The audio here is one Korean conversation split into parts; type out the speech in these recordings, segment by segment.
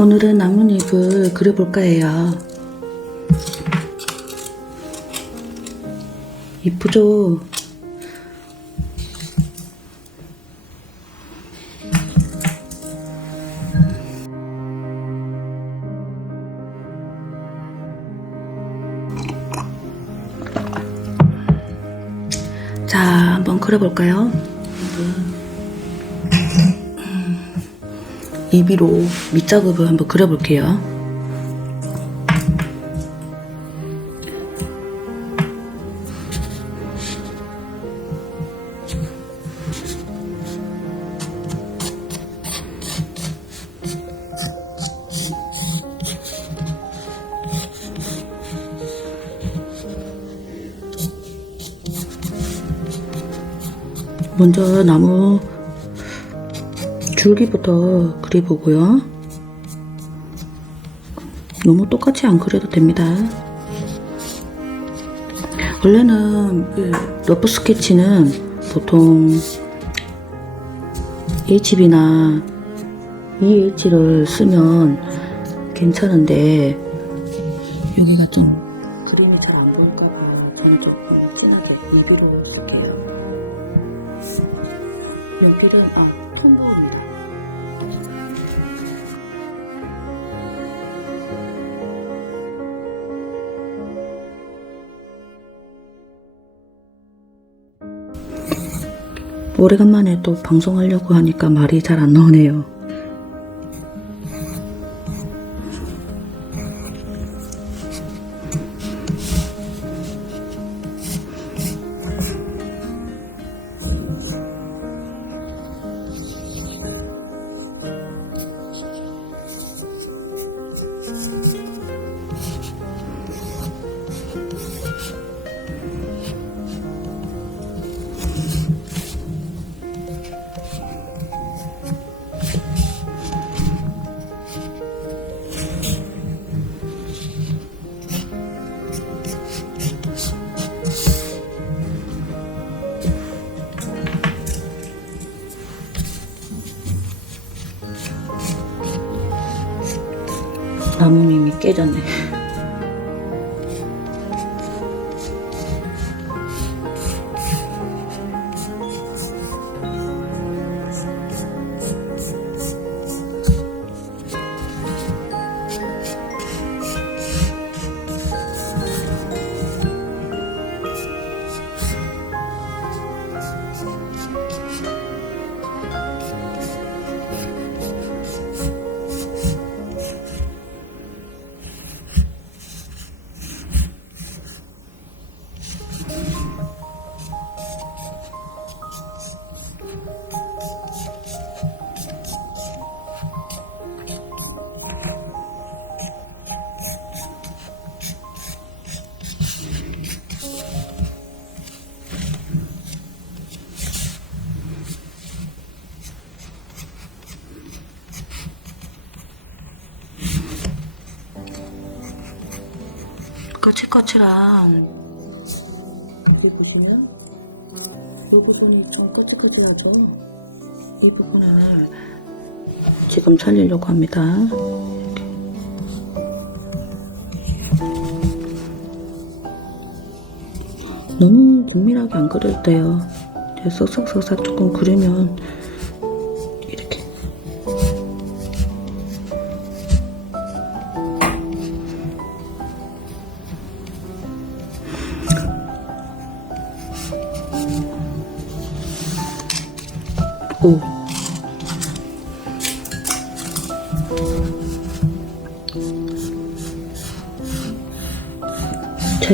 오늘은 나뭇잎을 그려볼까 해요. 이쁘죠? 자, 한번 그려볼까요? 이비로 밑작업을 한번 그려볼게요. 먼저 나무 줄기부터 그려보고요. 너무 똑같이 안 그려도 됩니다. 원래는 이 러프 스케치는 보통 HB나 EH를 쓰면 괜찮은데 여기가 좀 그림이 잘 안 보일까봐 저는 조금 진하게 이비로 쓸게요. 연필은 아 오래간만에 또 방송하려고 하니까 말이 잘 안 나오네요. 나무 거칠거칠한 여기 보시면 이 부분이 좀 거칠거칠하죠? 이 부분을 지금 살리려고 합니다. 너무 고민하게 안 그려도 돼요. 이제 쓱싹쓱싹 조금 그리면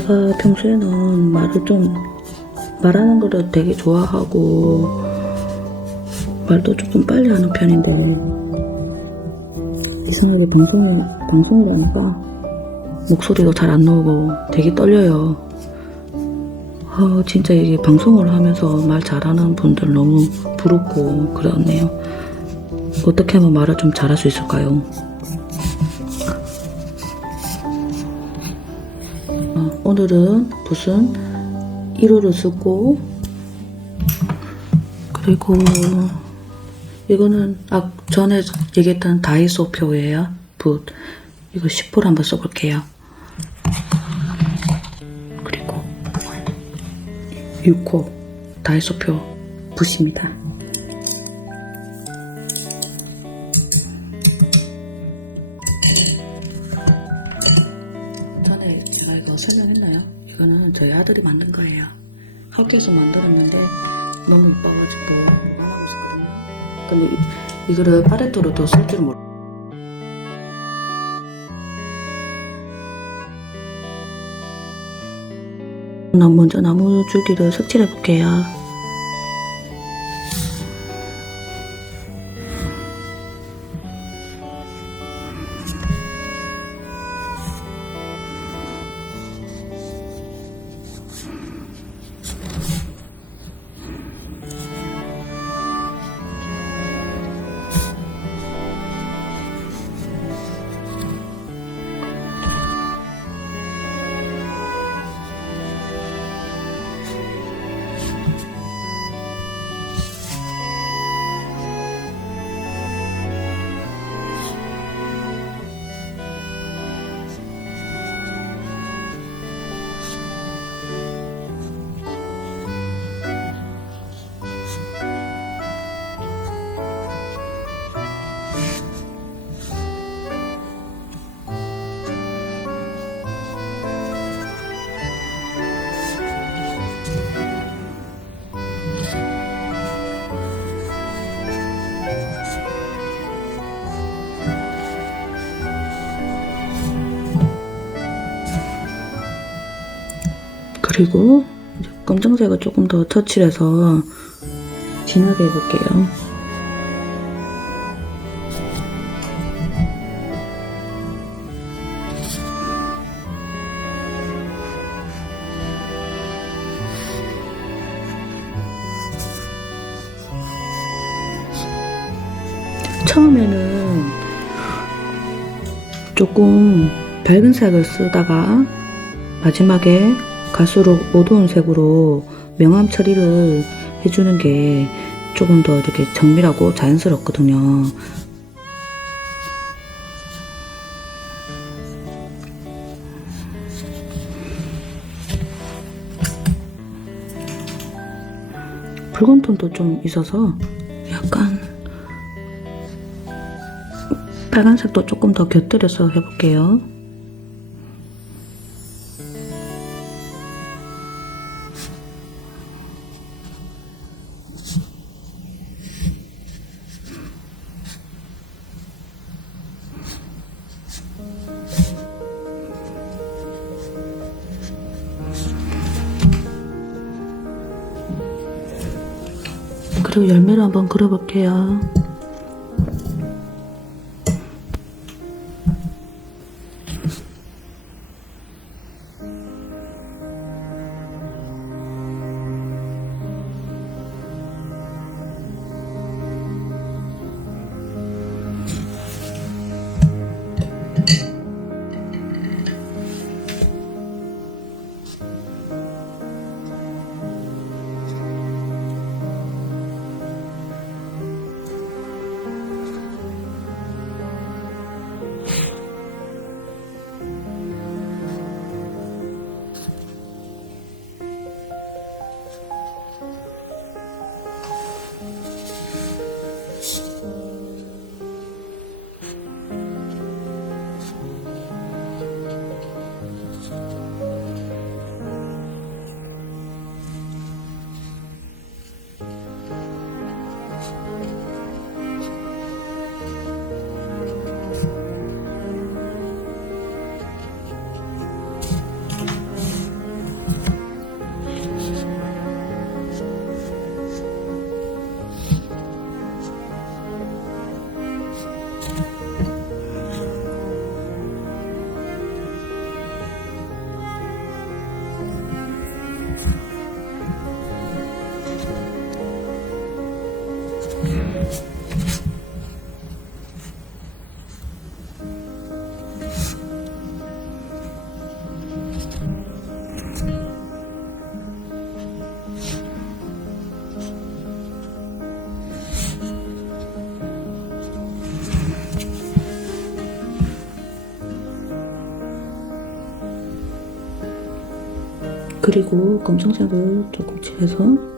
제가 평소에는 말을 좀 말하는 거를 되게 좋아하고 말도 조금 빨리 하는 편인데 이상하게 방송에 방송을 하니까 목소리도 잘 안 나오고 되게 떨려요. 아, 진짜 이게 방송을 하면서 말 잘하는 분들 너무 부럽고 그렇네요. 어떻게 하면 말을 좀 잘할 수 있을까요? 오늘은 무슨 1호를 쓰고 그리고 이거는 아 전에 얘기했던 다이소 표예요. 붓 이거 10호를 한번 써볼게요. 그리고 6호 다이소 표 붓입니다. 아들이 만든 거예요. 학교에서 만들었는데 너무 이뻐가지고 보관하고 있었거든요. 근데 이, 이거를 파레토로도 쓸 줄. 난 먼저 나무 줄기를 색칠해 볼게요. 그리고 검정색을 조금 더 터치해서 진하게 해볼게요. 처음에는 조금 밝은 색을 쓰다가 마지막에 갈수록 어두운 색으로 명암 처리를 해주는 게 조금 더 이렇게 정밀하고 자연스럽거든요. 붉은 톤도 좀 있어서 약간 빨간색도 조금 더 곁들여서 해볼게요. 그리고 열매를 한번 그려볼게요. 그리고 검정색을 조금 칠해서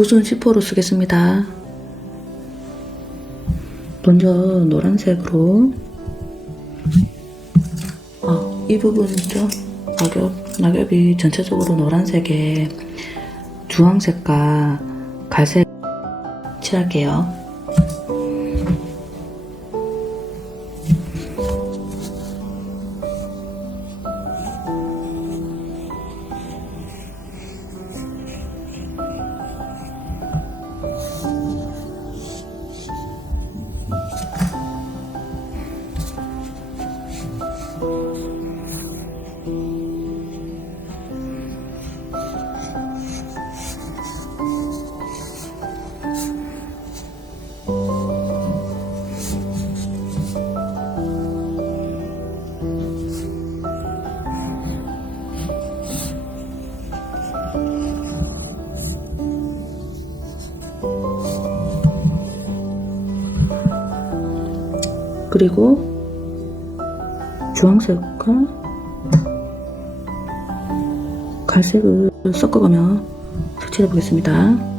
붓은 10호로 쓰겠습니다. 먼저 노란색으로 아, 이 부분 있죠? 낙엽, 낙엽이 전체적으로 노란색에 주황색과 갈색 칠할게요. 그리고 주황색과 갈색을 섞어가며 색칠해 보겠습니다.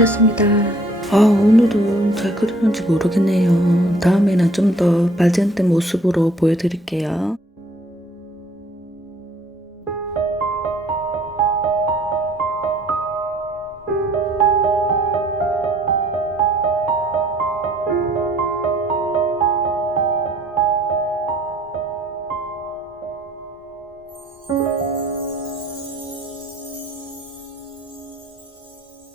그렸습니다. 아, 오늘은 잘 그렸는지 모르겠네요. 다음에는 좀 더 발전된 모습으로 보여드릴게요.